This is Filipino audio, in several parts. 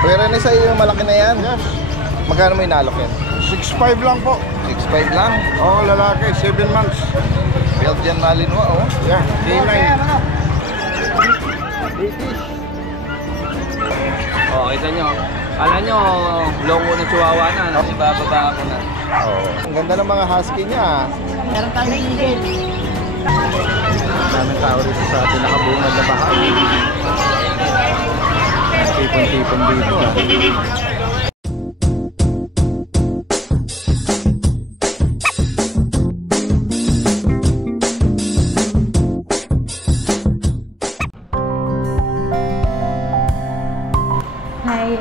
Pwera na sa iyo, malaki na yan. Yes. Magkano mo inalok yan? 6'5 lang po. 6'5 lang. Oo, lalaki, 7 months. Belgian Malinois, oh. Yeah, K9. Oh, kita nyo. Kala nyo, longo ng chihuahua na. Kasi bababa ako na. Oh. Ang ganda ng mga husky niya. Meron tayo higit. Maraming tao rito sa pinakabungad na bahagi. Tipon-tipon dito.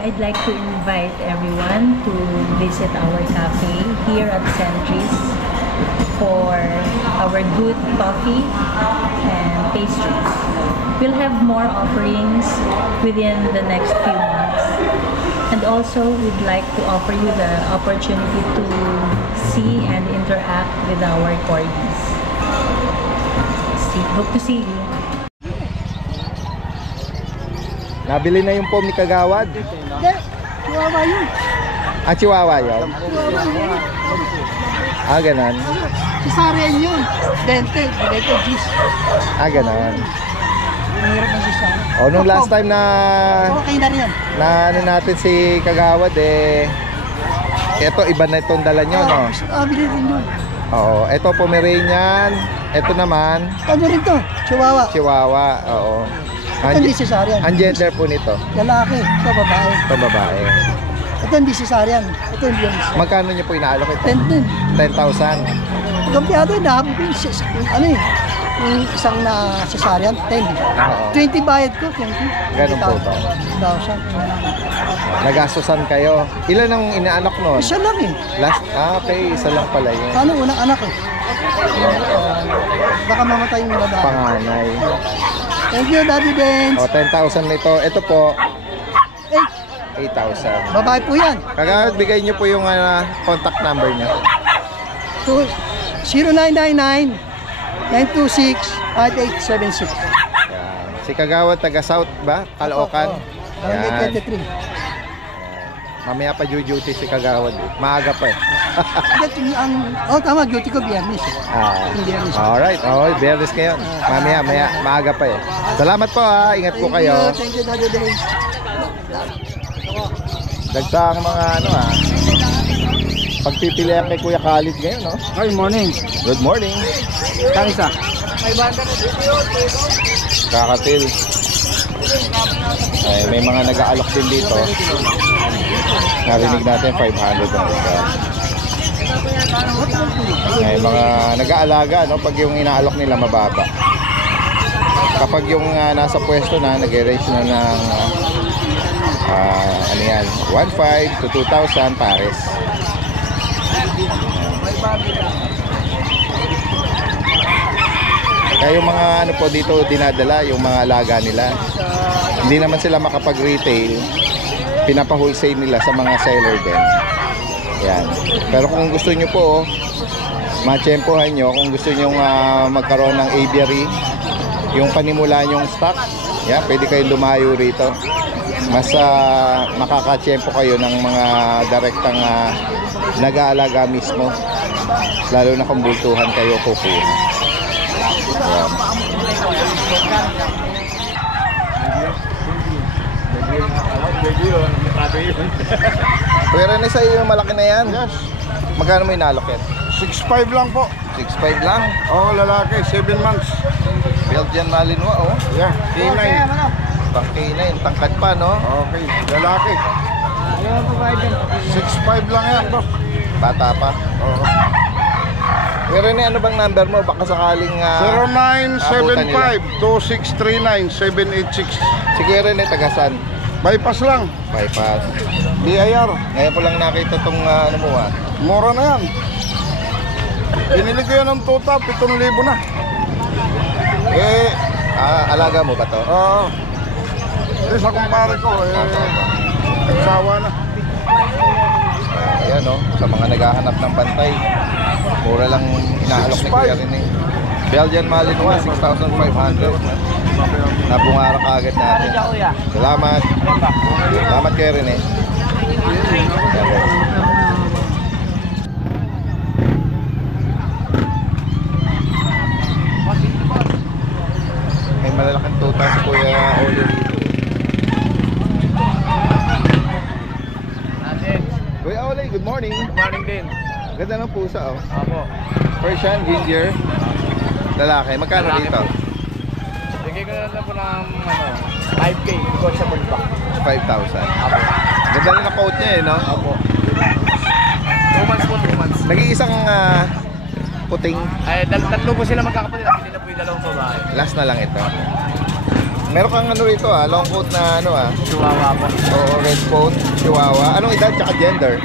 I'd like to invite everyone to visit our cafe here at Centris for our good coffee and pastries. We'll have more offerings within the next few months. And also, we'd like to offer you the opportunity to see and interact with our corgis. Hope to see you. Nabili na yung foam ni Kagawad. Hindi, chihuahua yun. Ah, chihuahua yun? Ah, ganon. Cesarean yun. Dental, dental G's. Ah, ganon. Mahirap ng cesarean. O, nung last time na Okay na rin yan. na ano natin si Kagawad eh, eto iba na itong dala nyo, no? Bili rin yun. Oo, eto Pomeranian, eto naman Ano rin to? Chihuahua. Chihuahua, oo. Ito hindi cesarean. Ang gender po nito? Lalaki. Ito babae. Ito babae. Ito hindi cesarean. Ito hindi yung cesarean. Magkano nyo po inaalok ito? 10 din. 10,000. Kampiyado yun. Nahabot ko ano eh. Yung isang na cesarean, 10. Oo. 20 bayad ko. 20. Ganun po ba? 1,000. Nagastusan kayo. Ilan ang inaanak nun? Isa lang eh. Last, okay, isa lang pala yun. Ano, unang anak eh. Baka mamatay yung babae. Panganay. Thank you, Daddy Benz. O, 10,000 nito. Ito po, 8. 8,000. Babae po yan. Kagawad, bigay nyo po yung contact number nyo. So, 0999-926-5876. Yan. Si Kagawad, taga South ba? Caloocan. Barangay Yan. 23. Mamaya pa duty si Kagawad. Maaga pa eh. Tama, duty ko biyernes. Biyernes. Alright. Oh, biyernes ngayon. Mamaya, maaga pa eh. Salamat po ha. Ingat po kayo. Thank you, Daddy Benz. Dagdag mga ano ha. Pagpipilihan kay Kuya Khalid ngayon, no? Good morning. Good morning. Kansa. Kakatil. Ay, may mga nag-aalok din dito. Narinig natin 500 ang isa. May mga nag-aalaga, no? Pag yung inaalok nila mababa. Kapag yung nasa pwesto na, nag-range na ng ano yan, 1,500 to 2,000 pares. Kaya yung mga ano po dito dinadala, yung mga alaga nila, hindi naman sila makapag-retail, pinapa-wholesale nila sa mga seller din. Yan. Pero kung gusto nyo po, matsyempohan nyo, kung gusto nyo magkaroon ng aviary, yung panimula nyong stock, yan, pwede kayong lumayo rito. Mas makakatsyempo kayo ng mga direktang nag-aalaga mismo, lalo na kung bultuhan kayo kukuha. Ayan. Pwera na sa iyo, malaki na yan. Yes. Magkano mo inalok yan? 6'5 lang po. 6'5 lang. Oo, lalaki, 7 months. Belgian Malinois, oh. Yeah, K9. Pang K9, tangkad pa, no? Okay, lalaki. 6'5 lang yan, boss. Bata pa. Oo. Pwera na, ano bang number mo? Baka sakaling 0975-2639-786. si Kuya Rene, tagasan. Bypass lang. Bypass. BIR. Ngayon ko lang nakita tong ano mo Mura na yan. Binili ko yan ng tuta, 7,000 na. Eh, alaga mo ba to? Oo. Sa kumpare ko, nagsawa na. Ayan, no? Sa mga naghahanap ng bantay, mura lang inaalok ni Kuya Rene. Belgian Malinois, 6,500. Nabungarang kaagad natin. Salamat. Salamat kayo rin eh. May malalaking tuta si Kuya Oli dito. Kuya Oli, good morning. Good morning din. Ganda ng pusa oh. Apo. Persian, ginger, lalaki. Magkano Lalaki dito? po. Bigay ko na lang po ng 5K. Negotiable pa. 5,000. Apo. Ganda rin ang coat niya eh, no? Apo. 2 months po, 2 months. Nag-iisang puting. Ay, tatlo po sila magkakapatid. Hindi na po yung dalawang babae. Last na lang ito. Meron kang ano rito long coat na ano Chihuahua po. Oo, red coat, chihuahua. Anong edad tsaka gender?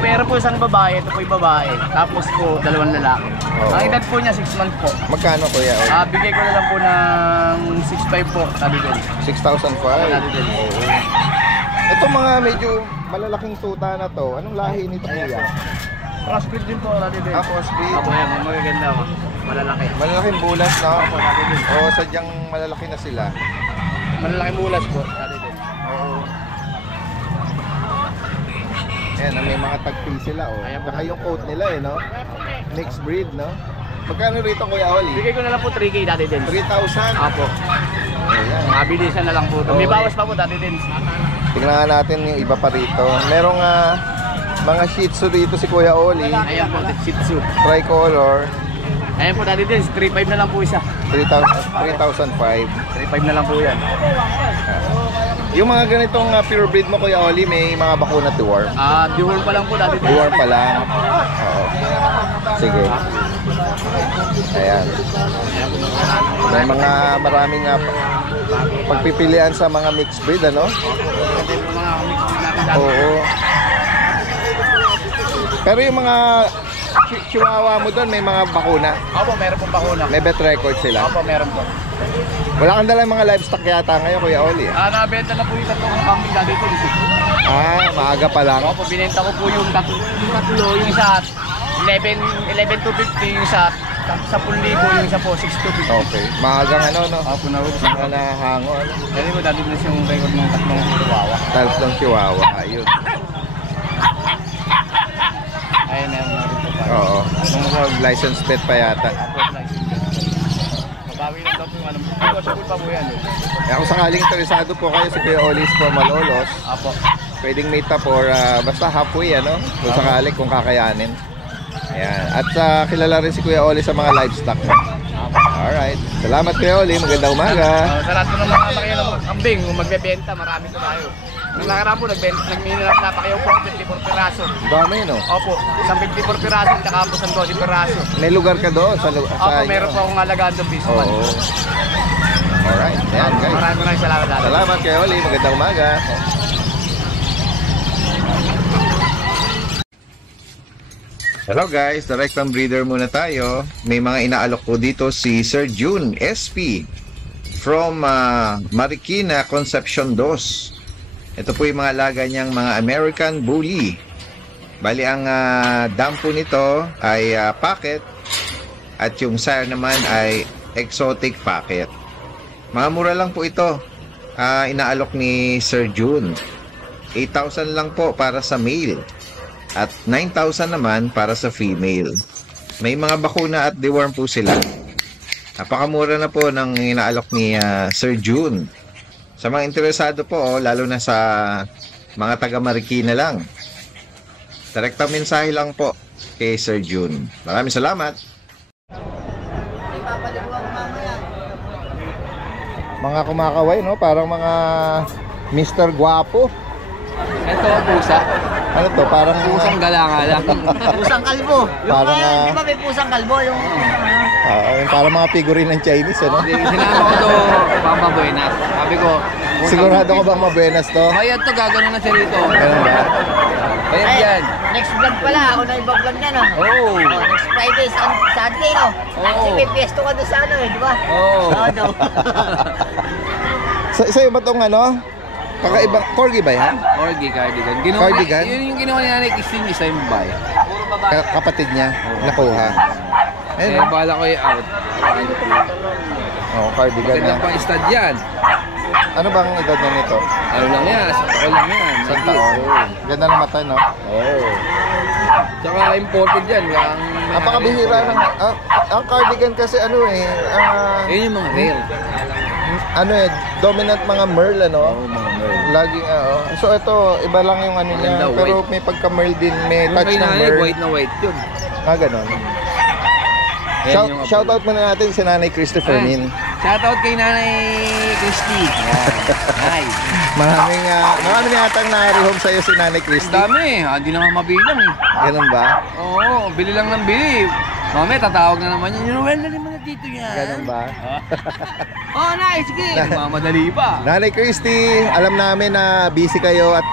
Meron po isang babae. Ito po yung babae. Tapos po, dalawang lalaki. Oo. Ang edad po niya, 6 months po. Magkano kuya? Bigay ko na lang po ng 6.5 po. Sabi ko. 6,005. Sabi ko. Ito mga medyo malalaking tuta na to. Anong lahi nito kuya? Crossbreed din po, Radi din. Crossbreed. Apo yan, magaganda po. Malalaki. Malalaking bulas, no? Apo, Radi din. Oo, sadyang malalaki na sila. Malalaking bulas po, Radi din. Oo. Ayan, may mga tagpil sila, oh. Ayan po. Saka yung coat nila, eh, no? Mixed breed, no? Magkano rito, Kuya Oli? Bigay ko na lang po 3K, Radi din. 3,000. Apo. Ayan. Mabilisan na lang po. May bawas pa po, Radi din. Tingnan nga natin yung iba pa rito. Merong mga Shih Tzu dito si Kuya Oli. Ayan po, Shih Tzu. Tricolor. Ayan po, Radi din. 3.5 na lang po isa. 3,005. 3.5 na lang po yan. Yung mga ganitong pure breed mo, Kuya Oli, may mga bakuna dwarf. Dual pa lang po, Radi din. Dwarf pa lang. Oo. Sige. Ayan. May mga maraming pagpipilian sa mga mixed breed, ano? Oo. Pero yung mga chihuahua mo doon, may mga bakuna. Opo, meron pong bakuna. May vet record sila. Opo, meron po. Wala kang dalang mga livestock yata ngayon, Kuya Oli. Nabenta na po yung tatlong kambing Radi din. Maaga pa lang. Opo, binenta ko po yung tatlo, yung isa 11,250, yung isa 10,000, yung isa po 6,250. Okay. Maagang ano, no? Opo, na ulit. Mga nahangon. Dali mo, Radi din yung record ng tatlong chihuahua. Tatlong chihuahua. Ayun. Ayun, meron na rin po pa. Oo. License pet pa yata. Opo, mabawi lang daw po yung negotiable pa po yan. Kung sakaling interesado po kayo si Kuya Olis from Malolos, Opo. pwedeng meet up or basta halfway, ano? Kung sakali, kung kakayanin. Ayan. At kilala rin si Kuya Oli sa mga livestock. Alright. Salamat Kuya Oli. Magandang umaga. Sa lahat po ng mga makiyaw ng kambing, kung magbebenta, marami po tayo. Nung nakaraan po, nagminirap na pakiyaw po, 54 piraso. Dami, no? Opo, isang 54 piraso, tsaka po isang 12 piraso. May lugar ka doon sa Opo, meron po akong alagaan doon, piso man. Oo. Alright. Ayan, guys. Maraming salamat dati. Salamat Kuya Oli. Magandang umaga. Hello guys, direct from breeder muna tayo. May mga inaalok po dito si Sir June SP from Marikina, Concepcion 2. Ito po yung mga alaga niyang mga American Bully. Bali ang dam po nito ay packet at yung sire naman ay exotic packet. Mga mura lang po ito. Inaalok ni Sir June. 8,000 lang po para sa male. At 9,000 naman para sa female. May mga bakuna at deworm po sila. Napakamura na po ng inaalok ni Sir June. Sa mga interesado po, lalo na sa mga taga Marikina lang. Direktang mensahe lang po kay Sir June. Maraming salamat. Mga kumakaway, no? Parang mga Mr. Guapo. Ito, pusa. Ano to? Parang Pusang galanga lang. Pusang kalbo. Yung Parang, di ba may pusang kalbo? Yung yung parang mga figurine ng Chinese, ano? Sinama ko to, Papa Buenas. Sabi ko, Sigurado ko bang mabuenas to? bayad to, gagano na siya rito. Ganun ba? Bayad yan. next vlog pala. Ako na ibang vlog niya, no? Oo. Next Friday, Saturday, no? Kasi may piesto ka doon sa ano, di ba? Oo. No. Sa'yo ba tong ano? Kakaibang corgi ba yan? Corgi, cardigan. Cardigan? Yun yung ginawa ni Nanay Christine, isa yung babae. Puro babae. Kapatid niya, nakuha. Eh, Ayun, bala ko i-out. Oh, cardigan Magandang na. pang stud yan. Ano bang edad na nito? Ano lang yan, sa taon lang yan. Isang taon. Ganda ng mata, no? Oo. Tsaka imported yan. Napakabihira ng... ang cardigan kasi ano Yun yung mga rare. ano dominant mga merl, ano? Oo, mga merl. Laging, So ito, iba lang yung ano niya. Maganda, Pero may pagka-merl din, may Yung touch kay ng nanay, merl. white na white yun. Ganon. Ayan yung Shoutout muna natin si Nanay Christopher Min. Shoutout kay Nanay Christy. Yan. Nay. Maraming yatang na-rehome sa'yo si Nanay Ang Christy. dami eh. Hindi na nga mabilang eh. Ganun ba? Oo, bili lang ng bili. Mamaya tatawag na naman yun. Well, dali mo na dito yan. Ganun ba? Oh, nice. Sige. Mamadali pa. Nanay Christy, alam namin na busy kayo at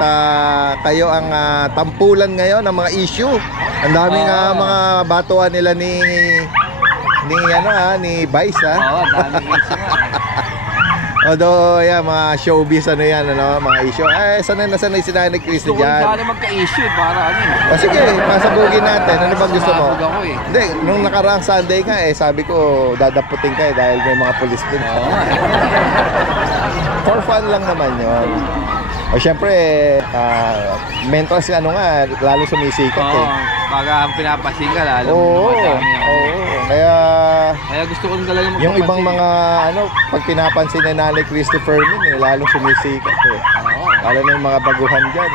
kayo ang tampulan ngayon ng mga issue. Ang daming mga batuan nila ni Vice, ha? Oo, dami issue nga. Although, mga showbiz, mga issue. Sanay si Nanay Christy Gusto ko dyan. sana magka-issue para ano eh. O sige, pasabugin natin. Ano bang gusto mo? Sabog ako eh. Hindi, nung nakaraang Sunday nga sabi ko dadaputin ka dahil may mga pulis din. Oo nga. For fun lang naman yun. O syempre, mental lalo sumisikat Oo, pag pinapasing ka lalo. Oo, dumadami ako. oo. Kaya Gusto ko talaga magpapasin. yung ibang mga pag pinapansin ni Nanay Christopher Min, lalong sumisikat Oo, Lalo na yung mga baguhan dyan.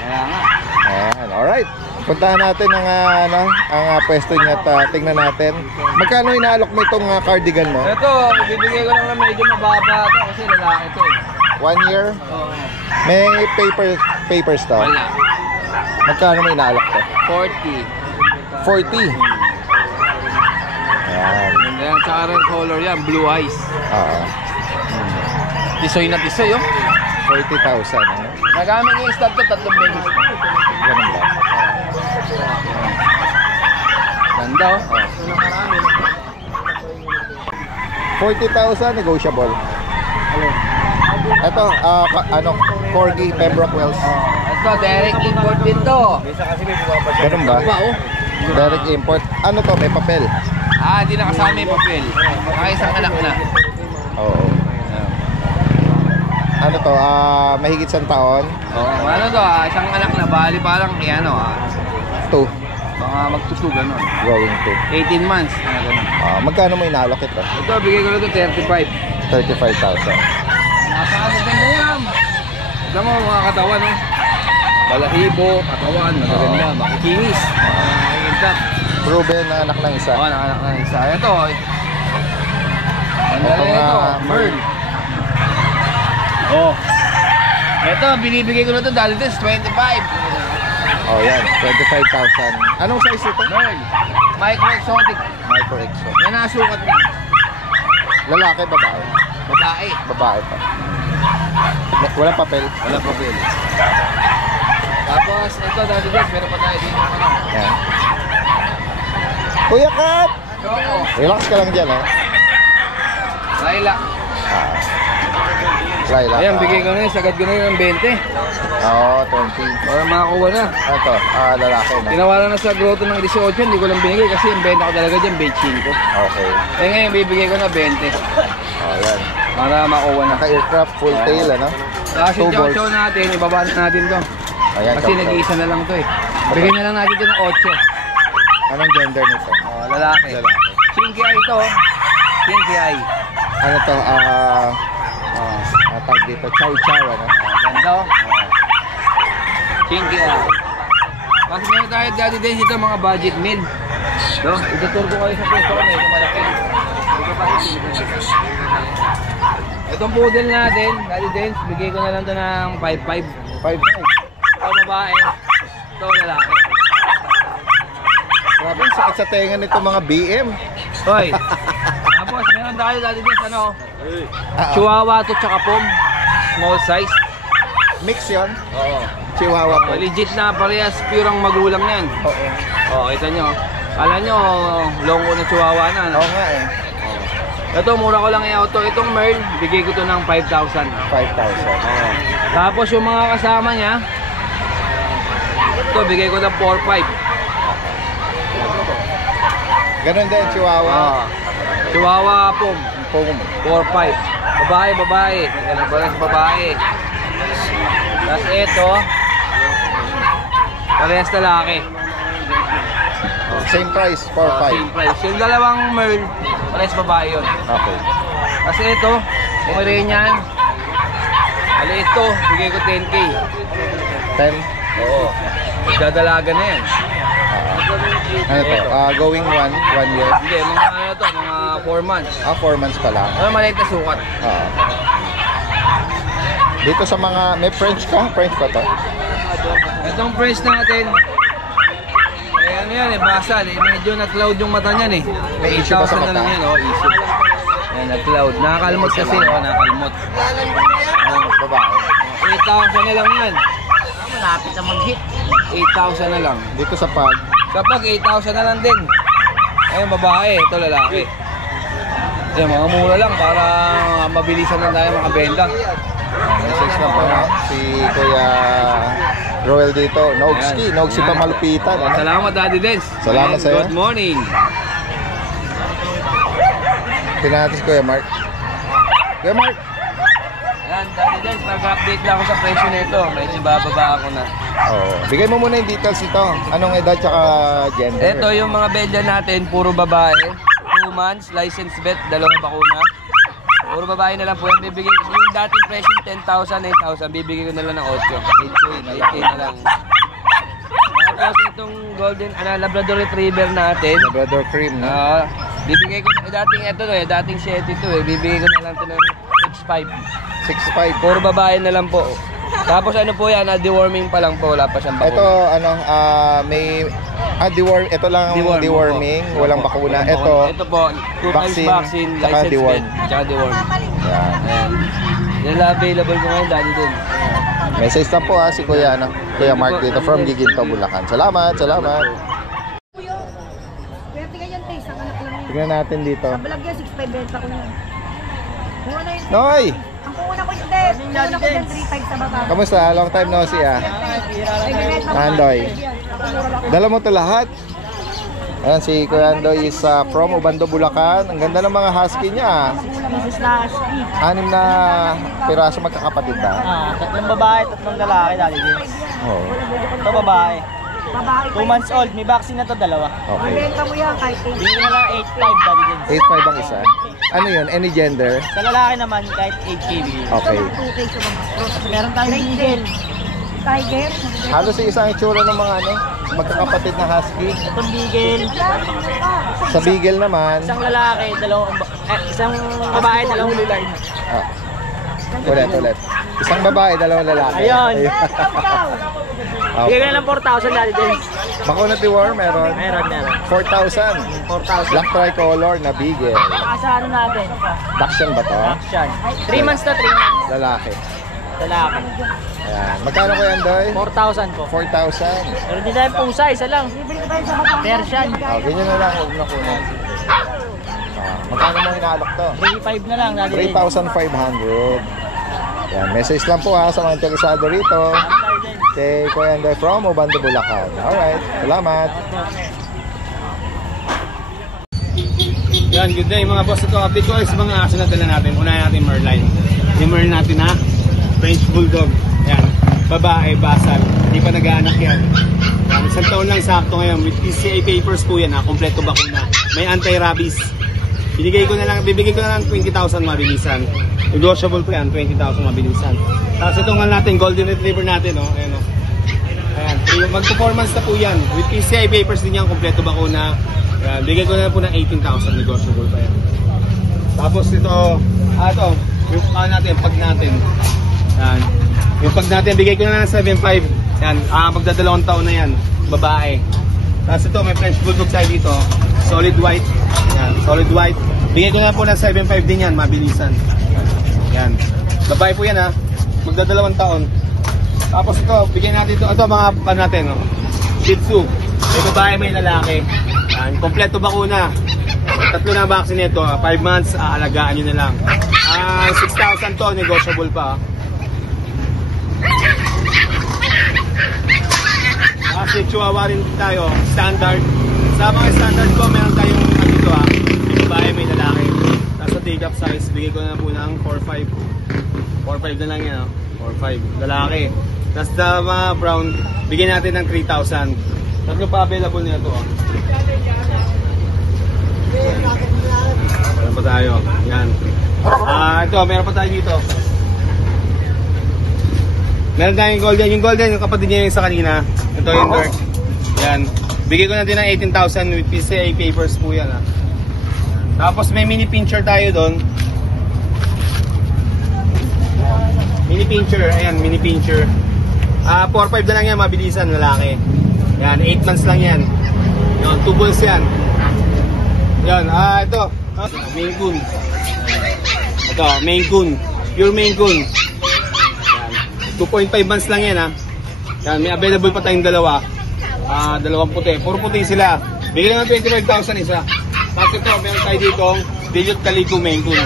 kaya nga. Ayan, alright. Puntahan natin ang pwesto niya at tingnan natin. Magkano inaalok mo itong cardigan mo? Ito, bibigay ko lang na medyo mababa ito kasi lalaki ito eh. 1 year? Oo. May papers to? Wala. Magkano mo inaalok to? 40. 40. Ayan. And then, tsaka red color yan, blue eyes. Oo. Tisoy na tisoy, oh. 40,000. Nagamit yung stud to, 3 beses. Ganun ba? Ganda, oh. 40,000 negotiable. Ito, Corgi, Pembroke Wells. Ito, direct import din to. Ganun ba? Ba, oh. Direct import. Ano to? May papel? Hindi na kasama yung papel. Nakaisang anak na. Oo. Ano to? Mahigit 1 taon? Ano to, isang anak na. Bali parang, 2. mga magtutug, ganun. Going to. 18 months. Ganun. Magkano mo inaalok ito? Ito, bigay ko na ito 35. 35,000. Napakaganda yan. Alam mo, mga katawan, oh. Balahibo, katawan, magaganda, makikinis. Makikita. Proven na anak ng isa. Oo, nakanak na isa. Ito, ganda Ito rin nga, ito. Merl. Oh. Ito, binibigay ko na ito dahil this 25. Oh, yan. 25,000. Anong size ito? Merl. Micro exotic. Micro Exo. Yan ang sukat niya. Lalaki, babae? Babae. Babae pa. Walang papel? Walang papel. Tapos, ito, dati guys, meron pa tayo dito ng ano. Yan. Kuya Kat! Choco. Relax ka lang dyan, ha? Laila. Laila. Ayan, bigay ko na yun. Sagad ko na yun ng 20. Oo, 20. Para makakuha na. Ito, lalaki na. Tinawaran na sa grotto ng 18, hindi ko lang binigay kasi yung benta ko talaga dyan, 25. Okay. Eh ngayon, bibigay ko na 20. Oh, yan. Para makuha na. Naka-aircraft, full tail, ano? Tapos yung Two balls. chow natin, ibaba na natin to. Ayan, Kasi chow-chow. nag-iisa na lang to eh. Bigyan na lang natin to ng 8. Anong gender nito? Lalaki. Lalaki. Chinky eye to. Chinky eye. Ano to? Tag dito, chow-chow, ano? Ganda oh. Chinky eye. Kasi meron tayo dati din dito mga budget meal. No? Itutur ko kayo sa pwesto ko, medyo malaki. Ito pa itong poodle natin, dati din, bigay ko na lang to ng 5-5. 5'5". Ito babae. Ito lalaki. Grabe, ang sakit sa tenga nito mga BM. Hoy. Tapos meron tayo dati din Chihuahua to tsaka Pom. Small size. Mix yun? Oo. Chihuahua po. Legit na parehas purang magulang yan. Oo. Oo, kita nyo. Kala nyo, longo na Chihuahua na. Oo nga eh. Ito, mura ko lang i-auto. Itong Merl, bigay ko to ng 5,000. 5,000. Tapos yung mga kasama niya, ito, bigay ko ng 4,500. Ganon din, Chihuahua. Chihuahua Pom. foam. 4-5. Babae. Yan, parehas babae. Tapos ito, parehas lalaki. Same price, 4-5. Same price. Yung dalawang Merl, parehas babae yun. Okay. Kasi ito, Pomeranian. Maliit to, bigay ko 10K. 10. Oo. Dadalaga na yan. Ano to? Going 1 year. Hindi, mga ano to, mga 4 months. 4 months pa lang. Ano maliit na sukat. Dito sa mga, may French ka? French pa to? Itong price natin, ano yan basal medyo na-cloud yung mata niyan May issue ba sa 8,000 na lang mata? yan, issue. Yan, na-cloud. Nakakalmot kasi, nakakalmot. Babae. 8,000 na lang yan. Malapit na mag-hit. 8,000 na lang. Dito sa pag, Kapag 8,000 na lang din. Ayun, babae. Ito, lalaki. Yan, mga mura lang para mabilisan lang tayo makabenta. message na po si Kuya Roel dito. Nogski pa malupitan. Ano? Salamat, Daddy Dens. Salamat And sa'yo. Good morning. Pinatis Kuya Mark. Kuya Mark! Ayan, Daddy Dens, nag-update lang ako sa presyo nito. Medyo bababa ako na. Bigay mo muna yung details ito. Anong edad tsaka gender? Ito yung mga Belgian natin, puro babae. 2 months, license vet, 2 bakuna. Puro babae na lang po yan. Bibigay ko yung dating presyo 10,000, 8,000. Bibigay ko na lang ng 8. 8 na lang. Tapos itong golden, Labrador Retriever natin. Labrador cream, no? Bibigay ko dating ito dating 7 ito Bibigay ko na lang ito ng 6,500. 6'5". Puro babae na lang po. Tapos ano po yan, deworming pa lang po, wala pa siyang bakuna. Ito, may... ito lang deworming, walang bakuna. Ito po, 2 times vaccine, tsaka license deworm. vet, tsaka deworm. Yan. Ayan. Yan lang available ko ngayon, Daddy din. Message na po si Kuya, Kuya Mark dito from Giginto, Bulacan. Salamat. Kaya tingnan yan, taste. Ang anak lang yan. Tignan natin dito. Sa Balagya, 6.5 benta ko yan. Kung ano yun, Noy! ang puuna ko yun, Des. Ang puuna ko yan, 3.5 sa baba. Kamusta? Long time no see ah. Ay, bibenta ko. Andoy. Dala mo to lahat? Ayan, si Kuya Andoy is from Ubando, Bulacan. Ang ganda ng mga husky niya. Mrs. Lasky. 6 na piraso magkakapatid ba? 3 babae, 3 lalaki, Daddy James. Oo. Ito babae. Babae 2 months old, may vaccine na to, 2. Okay. Benta mo yan kahit 8. Bigyan ko na lang 8.5, Daddy James. 8'5 ang isa. Ano yun? Any gender? Sa lalaki naman, kahit 8K bigyan. Okay. 2K sa mga cross. Meron tayong beagle. Tiger. Halos isang itsura ng mga magkakapatid na husky. Itong beagle, Sa beagle naman, isang lalaki, isang babae, 2 line. ulit. Isang babae, 2 lalaki. Ayun. Okay. Bigyan ko na lang 4,000, Daddy James. Bakuna deworm meron. Meron. 4,000. 4,000. Black tricolor na beagle. Sa ano natin? Dachshund ba to? Action. 3 months to 3 months. Lalaki. Lalaki. Ayan. Magkano ko yan, Doy? 4,000 po. 4,000. Meron din tayong pusa, isa lang. Persian. Ganyan na lang. Huwag na kunin. Magkano mo hinalok to? 3,500 na lang, Daddy James. 3,500. Yan. Message lang po sa mga interesado rito. Kay Kuya Andoy from Ubando, Bulacan. Alright. Salamat. Yan, good day mga boss. Ito, update ko sa mga aso na dala natin. Unahin natin Merline. Yung Merline natin na French Bulldog. Yan, babae, basal. Hindi pa nag-aanak yan. Yan, 1 taon lang sakto ngayon. With PCA papers po yan ha. Kompleto bakuna. May anti-rabies. Bibigay ko na lang 20,000 mabilisan. Negotiable po yan, 20,000 mabilisan. Tapos ito nga natin, Golden Retriever natin. Oh. Ayan, oh. Ayan, mag-performance na po yan. With PCI papers din yan, kompleto bakuna. Ayan, bigay ko na lang po ng 18,000, negotiable pa yan. Tapos ito, ito, yung natin, pag natin. Ayan, yung pag natin, bigay ko na lang ng 7,500. Ayan, magdadalawang taon na yan, babae. Tapos ito, may French Bulldog tayo dito, solid white. Ayan, solid white. Bigay ko na lang po ng 7,500 din yan, mabilisan. Ayan, babae po yan ha, magdadalawang taon. Tapos ito, bigyan natin ito mga pan natin, no? Shih Tzu. May babae, may lalaki. Yan, kompleto bakuna. 3 na vaccine nito, 5 months, aalagaan nyo na lang. 6,000 to, negotiable pa. Kasi Chihuahua rin tayo, standard. Sa mga standard ko, meron tayong dito ha. May babae, may lalaki. Tapos sa take-up size, bigay ko na po ng 4.5. 4.5 na lang yan, 4.5. Lalaki. Tapos sa mga brown, bigyan natin ng 3,000. Tatlo pa available nila to. Meron pa tayo. Yan. Ito, meron pa tayo dito. Meron tayong golden. Yung golden, yung kapatid niya yung sa kanina. Ito yung dark. Yan. Bigay ko natin ng 18,000 with PCA papers po yan. Tapos may mini pincher tayo doon. Mini pincher. Ayan, mini pincher. 4.5 na lang yan, mabilisan, lalaki. Yan, 8 months lang yan. Yan, 2 bulls yan. Yan, ito. Maine Coon. Ito, Maine Coon. Pure Maine Coon. Yan, 2.5 months lang yan, ha. Yan, may available pa tayong dalawa. Dalawang puti. Puro puti sila. Bigyan ng 25,000 isa. Tapos ito, meron tayo dito Dilute Calico Maine Coon.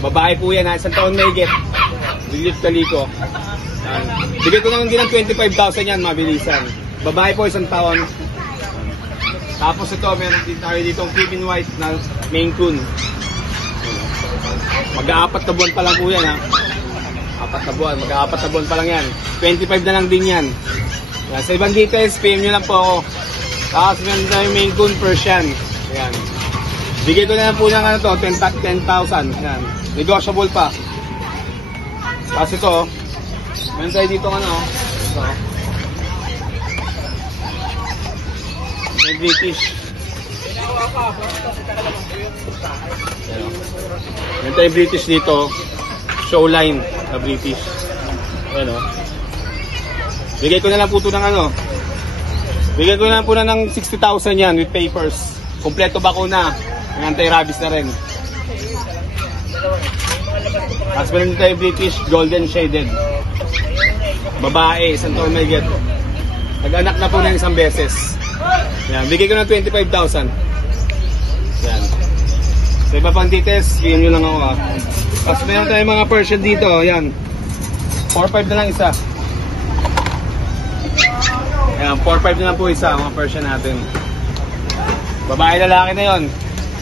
Babae po yan, ha. Isang taon may get. Dilute Calico. Bigyan ko naman din ng 25,000 yan, mabilisan. Babae po, isang taon. Tapos ito, meron din tayo dito Kevin White na Maine Coon. Mag-aapat na buwan pa lang po yan, ha. 4 na buwan, mag-aapat na buwan pa lang yan. 25 na lang din yan. Yan. Sa ibang details, PM nyo lang po ako. Tapos meron tayo Maine Coon Persian. Yan. Bigay ko na lang po ng 10,000. Yan. Negotiable pa. Tapos ito, meron tayo dito ito. May British. Meron tayo British dito. Showline na British. Ayan, bigay ko na lang po ito ng bigay ko na lang po na ng 60,000 yan with papers. Kompleto bakuna. May anti-rabies na rin. Tapos meron tayo British Golden Shaded. Babae, isang taon may get. Nag-anak na po ng isang beses. Yan, bigay ko ng 25,000. Yan. Sa iba pang details, bigyan nyo lang ako, ha. Tapos meron tayong mga Persian dito, yan. 4.5 na lang isa. Yan, 4.5 na lang po isa, mga Persian natin. Babae, lalaki na yon.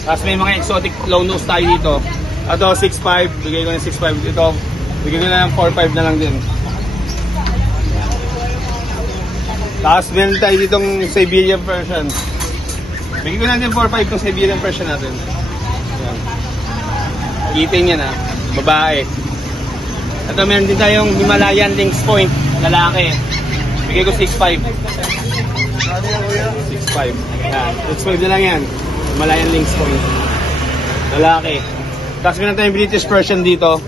Tapos may mga exotic low nose tayo dito. Ito, 6.5, bigay ko ng 6.5. Ito, bigay ko na ng 4.5 na lang din. Tapos meron tayo ditong Siberian Persian. Bigay ko na din 4.5 itong Siberian Persian natin. Yan. Kiting yan, ha. Babae. Ito, meron din tayong Himalayan Lynx Point. Lalaki. Bigay ko 6.5. 6.5. Yan. 6.5 na lang yan. Himalayan Lynx Point. Lalaki. Tapos meron tayong British Persian dito.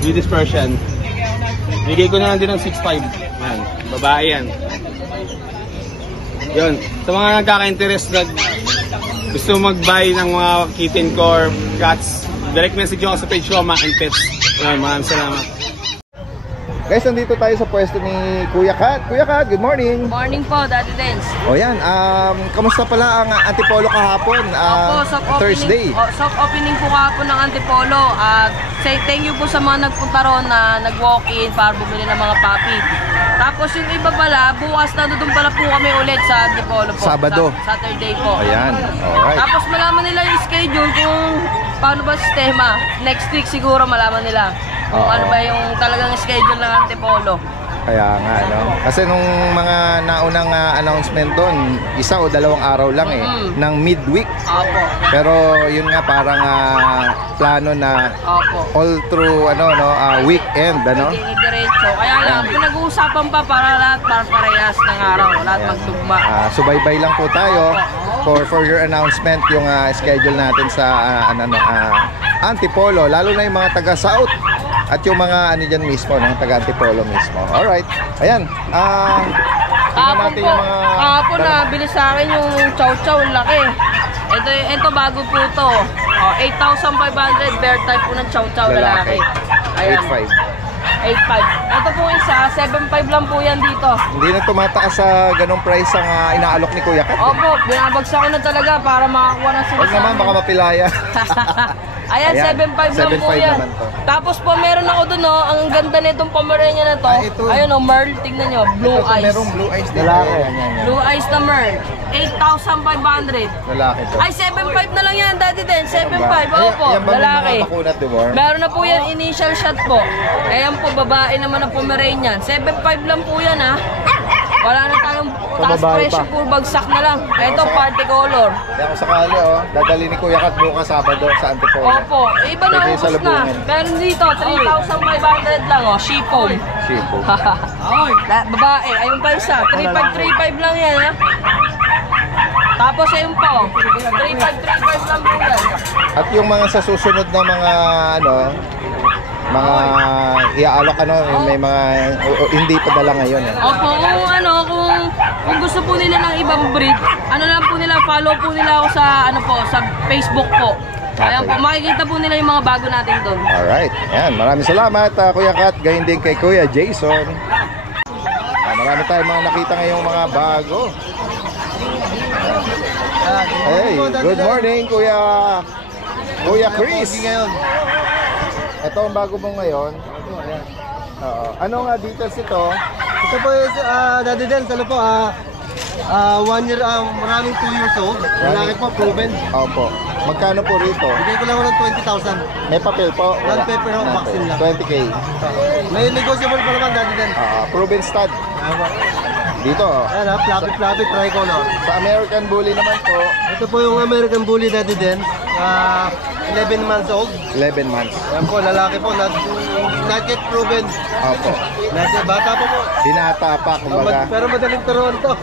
British Persian. Bigay ko na lang din ng 6.5. Yan. Babae yan. Yun. Sa mga nagkaka-interest na gusto mag-buy ng mga kitten ko or cats, direct message nyo ako sa page ko, Mac and Pets. Maraming salamat. Guys, nandito tayo sa pwesto ni Kuya Kat. Kuya Kat, good morning. Morning po, Daddy Dance. O yan, kamusta pala ang Antipolo kahapon? Thursday. Soft opening po kahapon ng Antipolo. Say thank you po sa mga nagpunta ron na nag-walk-in para bumili ng mga puppy. Tapos yung iba pala, bukas na doon pala po kami ulit sa Antipolo po. Sabado. Saturday po. Ayan, alright. Tapos malaman nila yung schedule kung paano ba sistema. Next week siguro malaman nila. Kung ano ba yung talagang schedule ng Antipolo. Kaya nga, no? Kasi nung mga naunang announcement doon, 1 o 2 araw lang ng midweek. Opo. Pero yun nga parang plano na all through weekend, ano? Hindi diretso. Kaya lang, pinag-uusapan pa para lahat parehas ng araw. Lahat magtugma. Subaybay lang po tayo for further announcement yung schedule natin sa Antipolo. Lalo na yung mga taga-South. At yung mga dyan mismo, ng taga-Antipolo mismo. Alright. Ayan. Kahapon na, bilis sa akin yung chow-chow, laki. Ito bago po to. 8,500 bear type po ng chow-chow lalaki. Ayan. 8.5. 8.5. Ito po isa, 7.5 lang po yan dito. Hindi na tumataas sa ganong price ang inaalok ni Kuya Kat. Opo, binabagsak ko na talaga para makakuha ng sila. Huwag naman, baka mapilaya. Ayan, 7.5 lang po 7.5 yan. naman to. Tapos po, meron ako dun, oh, ang ganda nitong Pomeranian na to. Ito. Ayun, oh, Merl, tingnan nyo, blue Ito, eyes. merong blue eyes din. Lalaki. Yan, yan, yan. Blue eyes na Merl. 8,500. Lalaki to. Ay, 7.5 na lang yan, Daddy Den. 7.5, Yan opo, ba may lalaki. mga bakunat, di ba? Meron na po yan, initial shot po. Ayan po, babae naman ng Pomeranian. 7.5 lang po yan, ha. Wala na tayong taas babae presyo, pa. puro bagsak na lang. Ito, party color. Kaya kung sakali, dadali ni Kuya Kat bukas Sabado sa Antipolo. Opo, iba na Pwede sa ubos na. Lubungan. Meron dito, 3,500 lang, oh, shipom. Shipo. Babae, ayun pa isa, 3,535 lang yan, ha. Tapos ayun po, 3,535 lang po yan. At yung mga sa susunod na mga mga iaalok may mga hindi pa dala ngayon. Opo, kung gusto po nila ng ibang breed, lang po nila, follow po nila ako sa sa Facebook po. Ayan po, makikita po nila yung mga bago natin doon. Alright, ayan, maraming salamat Kuya Kat, gayon din kay Kuya Jason. Marami tayong mga nakita ngayong mga bago. Hey, good morning Kuya Chris. Ito ang bago mo ngayon. Oo. Ano nga details ito? Ito po is, Daddy Den, salo po, 1 year, maraming 2 years old. Lalaki po, proven. Opo. Magkano po rito? Bigay ko lang ako ng 20,000. May papel po? Wala. Non-paper ho, Non-paper. vaccine lang. 20K. May negotiable pa naman, Daddy Den. Proven stud. Dito. Ayan ha, fluffy, tricolor. Sa American Bully naman po, Ito po yung American Bully, Daddy Den. 11 months old. 11 months. Ayan po, lalaki po, not yet proven. Opo. Bata po po. Binata pa, kumbaga. Pero madaling turuan to.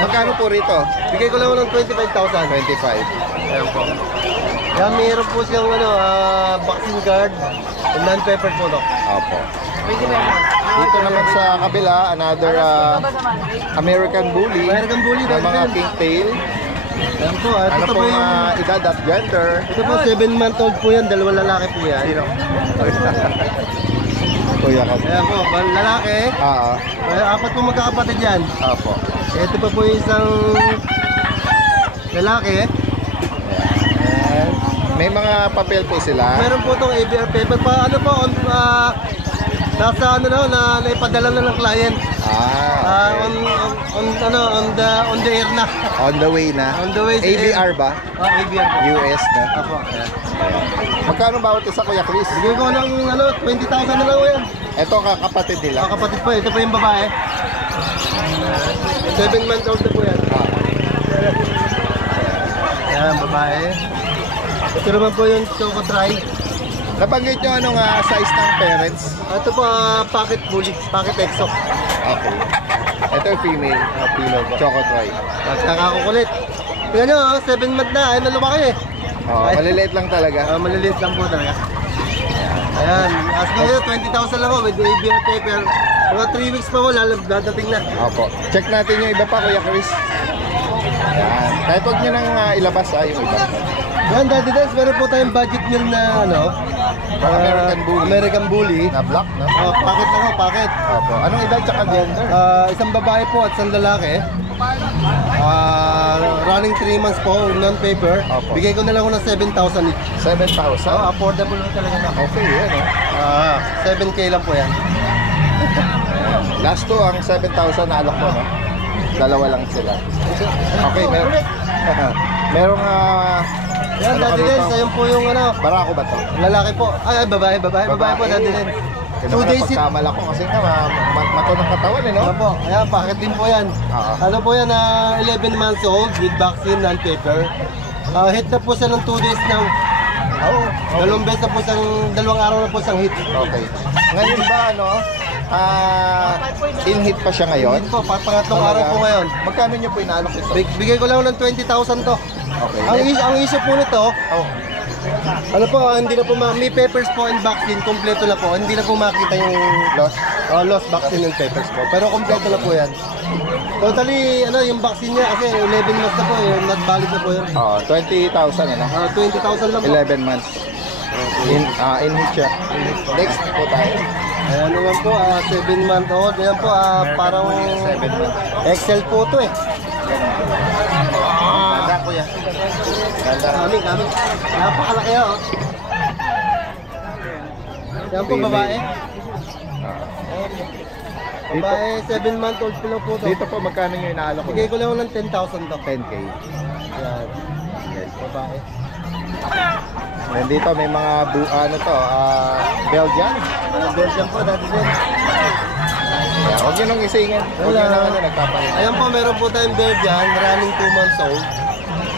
Magkano po rito? Bigay ko lang ako ng 25,000. 25. Ayan po. Kaya mayroon po siyang vaccine card, non-paper po to. Opo. Dito naman sa kabila, another American Bully. American Bully, Na mga Daddy Den. pigtail. Ayan po, Ano ito po po yung... edad at gender? Ito po, 7-month-old po yan, 2 lalaki po yan. Sino? Kuya Kat. Ayan po, lalaki. Apat po magkakapatid yan. Opo. Ito pa po yung isang lalaki. Ayan. May mga papel po sila. Meron po itong ABR paper pa. Nasa na naipadala na ng client. On the air na. On the way na. On the way sa ABR ba? ABR po. US na. Apo. Magkano bawat isa, Kuya Chris? Bigay ko ng 20,000 na lang po yan. Ito kakapatid nila. Kapatid po, ito po yung babae. 7-month-old na po yan. Ayan, babae. Ito naman po yung Choco Try. Nabanggit nyo anong size ng parents? Ito po, Pocket Bully, Pocket Exo. Okay. Ito yung female. Female po. Choco Try. Nakakukulit. Tingnan nyo, 7 month na, ayun na lumaki eh. Maliliit lang talaga. Maliliit lang po talaga. Ayan, ask ko kayo, 20,000 lang po with ABR paper. Mga 3 weeks pa po, dadating na. Opo. Check natin yung iba pa, Kuya Chris. Ayan. Kahit huwag nyo nang ilabas yung iba. Ayan, Daddy Dance, meron po tayong budget meal na American Bully. American Bully. Na black, no? Packet lang po, packet. Opo. Anong edad tsaka gender? Isang babae po at isang lalaki. Running 3 months po, non-paper. Opo. Bigay ko na lang ako ng 7,000 each. 7,000? Affordable na talaga na. Okay, yan eh. 7K lang po yan. Last two, ang 7,000 na alok mo, no? Dalawa lang sila. Okay, merong Yan, Daddy Dance, ayun po yung Barako ba to? lalaki po. Ay, babae po, Daddy Dance. 2 days it. Pagkamal ako kasi nga mato ng katawan eh, no? Ano po? Ayan, packet din po yan. Ano po yan, 11 months old with vaccine and paper. Hit na po siya ng 2 days ng... Dalawang beses na po siyang, 2 araw na po siyang hit. Okay. Ngayon ba, in-hit pa siya ngayon? Hit po, pangatlong araw po ngayon. Magkano niyo po inaalok ito? Bigay ko lang ng 20,000 to. Okay. Ang issue po nito, hindi na po may papers po and vaccine, kompleto na po. Hindi na po makita yung lost vaccine and papers po. Pero kompleto na po yan. Totally, yung vaccine niya kasi 11 months na po, not valid na po yun. 20,000 ano? 20,000 lang po. 11 months. In-hit siya. Next po tayo. Ayan naman po, 7-month-old. Ayan po, parang 7 months. Excel po to eh. Ganda, kuya. Ganda. Kami. Napakalaki oh. Yan po, babae. Ah. Babae, 7-month-old po lang po to. Dito po, magkano yung inaalok ko? Bigay ko lang ng 10,000 to. 10K. Yan. Babae. And dito may mga Belgian. Belgian po, dati din. Yeah, huwag nyo nung isingin. Huwag nyo nang nagpapalit. Ayan po, meron po tayong Belgian, running 2 months old.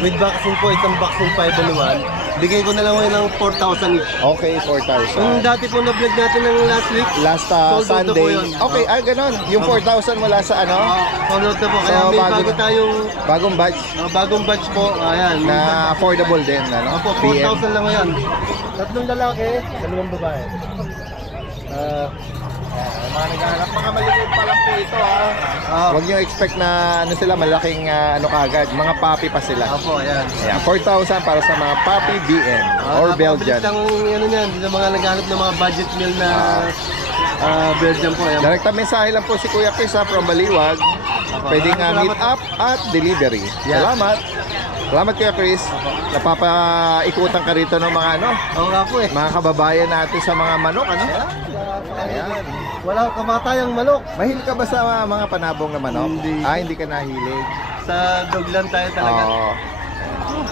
With vaccine po, isang vaccine 5-in-1. Bigay ko na lang ngayon ng 4,000 each. Okay, Yung 4,000. dati po na vlog natin ng last week, Last sold out na po Sunday. yun. Okay, ganon. Yung 4,000 mula sa ano? sold out na po. Kaya So, may bago- bago tayong Bagong batch bagong batch po. Ayan. na affordable din. Ano? Opo, 4,000 lang ngayon. 3 lalaki, 2 babae. Mga naghahanap, mga maliliit pa lang po ito ha. Huwag nyo expect na ano sila, malaking kagad. Mga puppy pa sila. Opo, ayan. Ayan, 4,000 para sa mga puppy BM or Belgian. Ang ano niyan, hindi na mga naghanap ng mga budget meal na Belgian po. Ayan. Direkta mensahe lang po si Kuya Chris from Baliwag. Pwedeng meet up at delivery. Salamat. Salamat Kuya Chris. Napapaikutan ka rito ng mga Oo nga po eh. mga kababayan natin sa mga manok. Ayan. Walang kamatayang manok. Mahilig ka ba sa mga panabong na manok? Hindi. Hindi ka nahilig. Sa dog lang tayo talaga. Oo.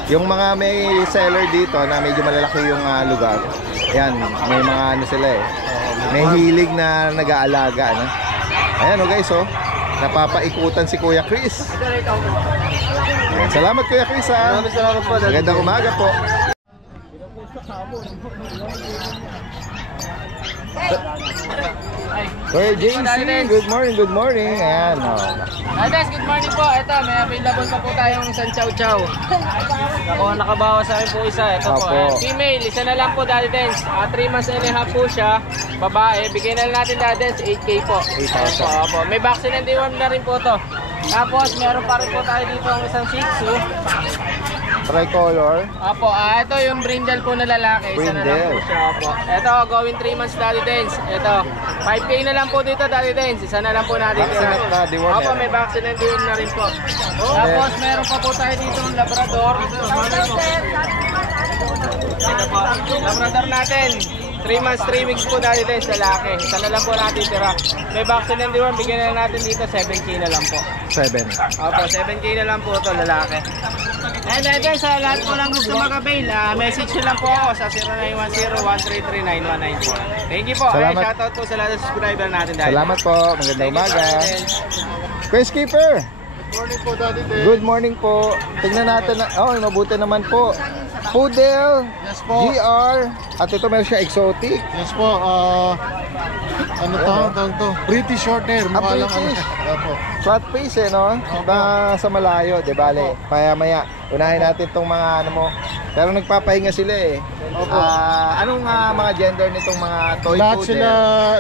Yung mga may seller dito na medyo malalaki yung lugar. Ayan, may mga sila eh. May hilig na nag-aalaga. Ayan guys napapaikutan si Kuya Chris. Ayan, salamat Kuya Chris Maraming salamat po. Magandang umaga po. Kuya JC, good morning, good morning. Ayan, Guys, good morning po. Ito, may available pa po tayong isang chow-chow. Ako, nakabawas sa akin po isa. Ito po. Opo. Female, isa na lang po, Daddy Dance. 3 months and a half po siya. Babae, bigyan na lang natin, Daddy Dance, 8K po. 8,000. Opo. May vaccine and deworm na rin po to. Tapos, meron pa rin po tayo dito ang isang Shih Tzu. Tricolor. Opo, ito yung brindle po na lalaki. Isa na lang po Brindle. siya. Opo. Ito, going 3 months, Daddy Dance. Ito, 5K na lang po dito, Daddy Dance. Isa na lang po natin. Vaccine at deworm Opo, meron. may vaccine and deworm na rin po. Tapos, meron pa po tayo dito ng Labrador. Ito po, Labrador natin. 3 months, 3 weeks po dahil din sa lalaki. Isa na lang po natin tira. May vaccine and deworm, bigyan na natin dito 7K na lang po. 7. Opo, 7K na lang po ito, lalaki. And then sa lahat po lang gusto mag-avail, message nyo lang po ako sa 0910-133-9194. Thank you po. Ay, Salamat. shoutout po sa lahat ng subscriber natin dahil. Salamat po. Magandang Thank you, umaga. Daddy. Kuya Skipper. Morning po, Daddy Dave. Good morning po. Tingnan natin mabuti naman po. Poodle, Yes po. GR, at ito meron siya exotic. Yes po, ano tawag to? British Shorthair. Mukha lang British. Opo. Flat face no? Ba sa malayo, di bale. Maya unahin natin tong mga mo. Pero nagpapahinga sila eh. Opo. Anong mga gender nitong mga toy Lahat poodle? sila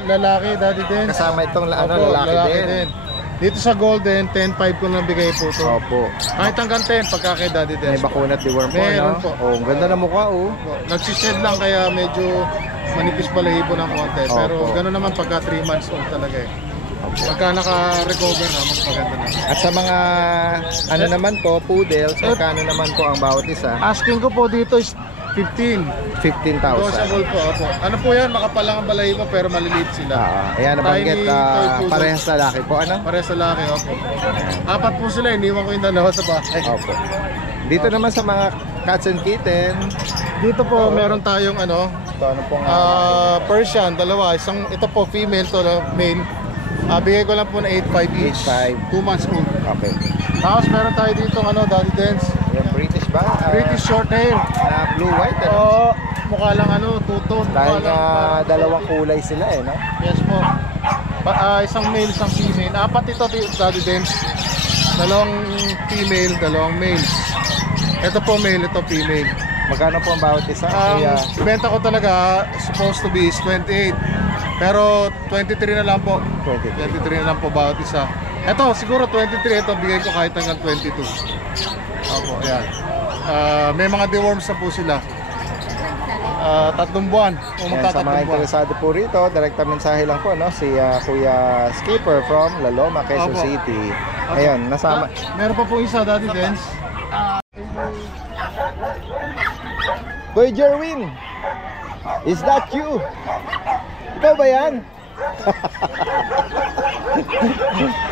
lalaki, Daddy Dance. Kasama itong Opo, lalaki din. Dito sa Golden, 10.5 ko na bigay po to. Opo. Kahit hanggang 10 pagka kay Daddy May Dance. bakuna at deworm po, Meron no? po. Oh, ang ganda ng mukha, oh. Nagsished lang kaya medyo manipis balahibo ng konti. Pero Opo. gano'n naman pagka 3 months old talaga eh. Pagka naka-recover na, mas maganda na. At sa mga, naman po, poodles, magkano naman po ang bawat isa? Asking ko po dito is 15. 15,000. Negotiable po, opo. Ano po yan, makapalang ang balahibo pero maliliit sila. Ayan, nabanggit, Tiny toy poodle. parehas lalaki po, ano? Pare sa laki, opo. 4 po sila, iniwan ko yung dalawa sa bahay. Opo. Dito naman sa mga cats and kitten, Dito po, meron tayong ano, ito ano pong Persian, dalawa. Ito po, female to male. Bigay ko lang po na 8.5 each. 8.5. 2 months old. okay. Tapos meron tayo dito Daddy Dance. Yung British ba? British short hair. Na blue white, ano? Oo, mukha lang two-tone. Dahil Mukha lang dalawang kulay sila eh, no? Yes po. Isang male, isang female. 4 ito, Daddy Dance. 2 female, 2 male. Ito po male, ito female. Magkano po ang bawat isa? Ang Kuya? benta ko talaga supposed to be is 28. Pero 23 na lang po. 23. 23 na lang po bawat isa. Ito, siguro 23. Ito, bigay ko kahit hanggang 22. Opo, ayan. May mga deworms na po sila. 3 buwan. O Ayan, sa mga magtatatlong buwan. interesado po rito, direkta mensahe lang po, no? Si Kuya Skipper from La Loma, Quezon Opo. City. Ayun, nasama. Meron pa po isa, Daddy Dance. Kuya Jerwin, is that you? ba yan?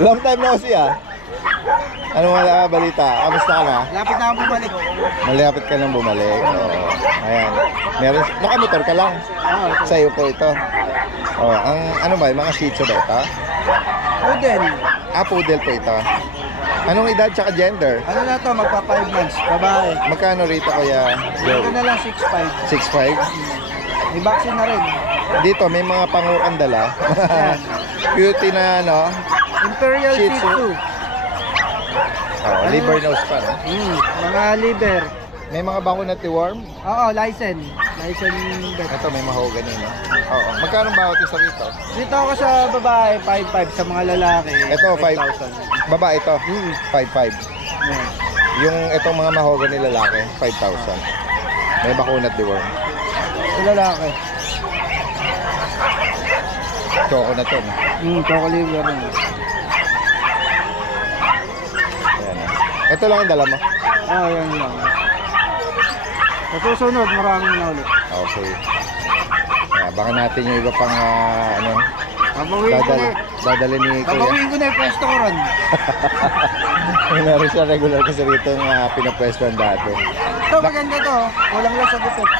Long time no see ah. Ano wala balita? Kamusta ka na? Lapit na akong bumalik. Malapit ka nang bumalik. Oo. Ayan. Meron, nakamotor ka lang. Sa'yo po ito. Oh, ang ano ba, yung mga shih tzu ba ito? Poodle. Poodle po ito. Anong edad tsaka gender? Ano na to? Magpa 5 months. Babae. Magkano rito kuya? Ito na lang 6'5". 6'5"? May vaccine na rin. Dito may mga pangukang dala. Cutie na ano. Imperial Shih Shih Tzu. Tzu. Oh, liver nose pa no? Mga liver. May mga bakuna worm. Oo, license. License vet. Ito may mahogany no. Oo. Magkano bawat isa rito? Dito ako sa babae, 5'5". Sa mga lalaki, Ito 5,000. Babae ito. 5'5". Yan. Yung itong mga mahogany lalaki, 5,000. May bakuna worm. Sa lalaki. Choco na to no. Choco liver rin. Ayan. Ito lang ang dala mo. Yan lang. Sa susunod, maraming na ulit. Okay. Abangan natin yung iba pang ano, Babawiin ko na. dadali ni Kuya. Babawiin ko na yung pwesto ko ron. Meron siya regular kasi rito yung pinapwestuhan dati. Ito, maganda to. Walang lang sa gupit.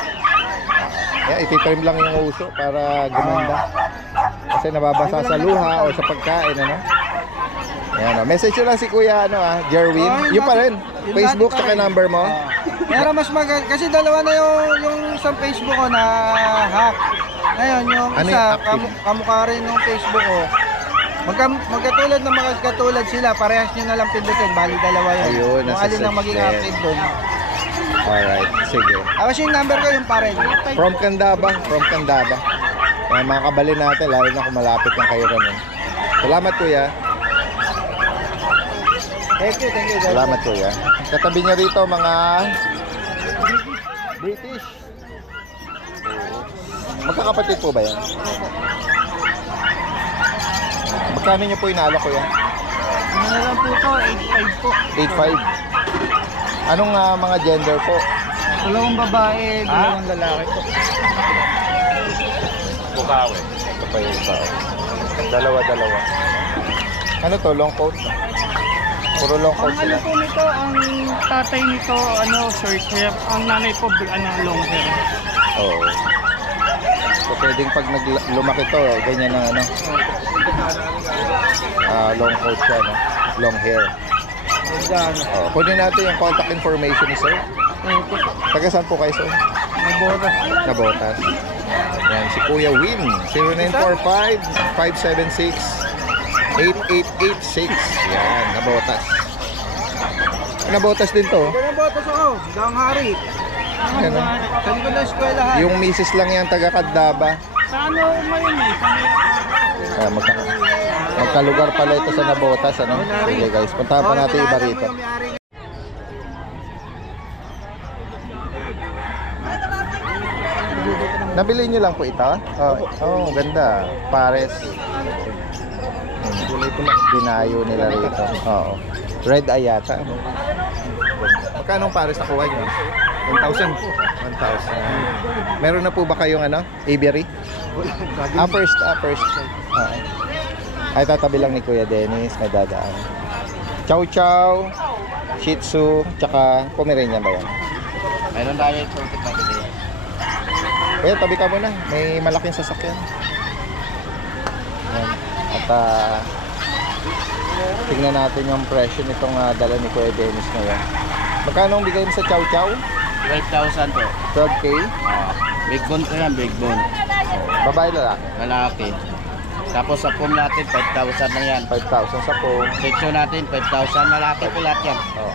Ititrim lang yung uso para gumanda. Kasi nababasa sa luha o sa pagkain, ano? Ayan, message nyo lang si Kuya, ano Jerwin. Yung pa rin. Facebook, saka number mo. Pero mas maganda, kasi dalawa na yung sa Facebook ko na hack. Ngayon, yung Ano isa, yung active? kamukha rin yung Facebook ko. Magkatulad na magkatulad sila, parehas nyo na lang pindutin, bali dalawa yun. Ayun, Kung nasa alin ang maging search active doon. Alright, sige. Tapos yung number ko, yung pa rin. From Candaba. Ayan, mga kabalin natin, lalo na kung malapit lang kayo rin. Salamat, Kuya. Thank you. Salamat, Kuya. Katabi niya rito, mga British. Magkakapatid po ba yan? Magkano niyo po inaalok, Kuya? Ano na lang po to, 8'5 po. 8'5". Anong mga gender po? Dalawang babae, dalawang lalaki po. Bukawe. Ito pa yung tao. Dalawa. Ano to? Long coat? Puro long coat Ang sila. ano po nito, ang tatay nito, short hair. Ang nanay po, long hair. Oo. So pwedeng pag lumaki to, ganyan ang ano. Long coat siya, no? Long hair. Oh, kunin natin yung contact information ni sir. Taga saan po kayo, sir? Nabotas. Yan, si Kuya Win. 0945-576-8886. Yan, Nabotas. Nabotas din to. Nabotas ako, Gang Hari. Yan, no? Sa likod ng eskwelahan. Yung misis lang yan, taga Kadaba. Sa ano ngayon Ayan, magkalugar pala ito sa Nabotas, ano? Sige guys, puntahan pa natin iba rito. Nabili nyo lang po ito? Oh, ganda. Pares. Dinayo nila rito. Oo. Red eye yata. Magkano ang pares nakuha nyo? 1,000. 1,000. Meron na po ba kayong ano? Aviary? First. Ay, tatabi lang ni Kuya Dennis. May dadaan. Chow Chow, Shih Tzu, tsaka Pomeranian ba yan? Mayroon tayo yung sorted natin. Kuya, tabi ka muna. May malaking sasakyan. Yan. At tingnan natin yung presyo nitong dala ni Kuya Dennis ngayon. Magkano ang bigay mo sa Chow Chow? 12,000 po. 12K? Big bone ko yan, big bone. Babae lalaki? Lalaki. Tapos sa pom natin, 5,000 lang yan. 5,000 sa po. Section natin, 5,000. Lalaki po lahat yan. Oh.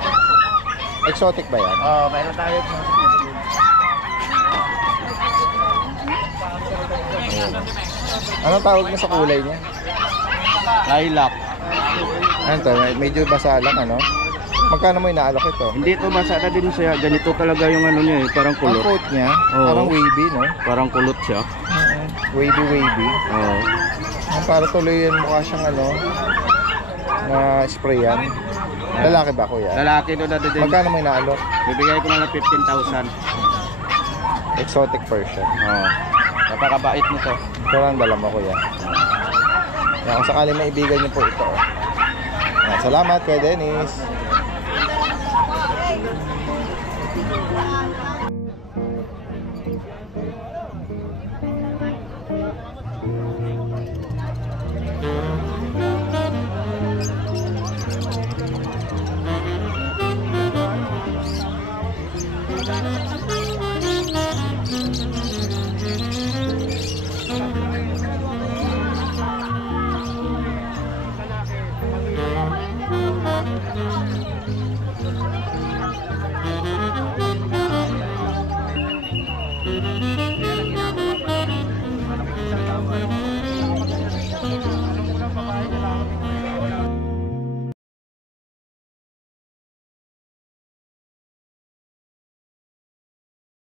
Exotic ba yan? Oo, mayroon tayo. Anong tawag mo sa kulay niya? Lilac. Ano to? Medyo basa lang, ano? Magkano mo inaalok ito? Hindi to masada din siya. Ganito talaga yung ano niya eh. Parang Ang kulot. coat niya, Oo. parang wavy, no? Parang kulot siya. Wavy. Oo. Para tuloy yan, mukha siyang ano, na sprayan. Lalaki ba, kuya? Lalaki to na din. Magkano mo inaalok? Bibigay ko na lang 15,000. Exotic version. Oo. Napakabait nito. Ito lang dala mo, kuya. Yan, kung sakali maibigan niyo po ito. Yan, salamat, Kuya Dennis.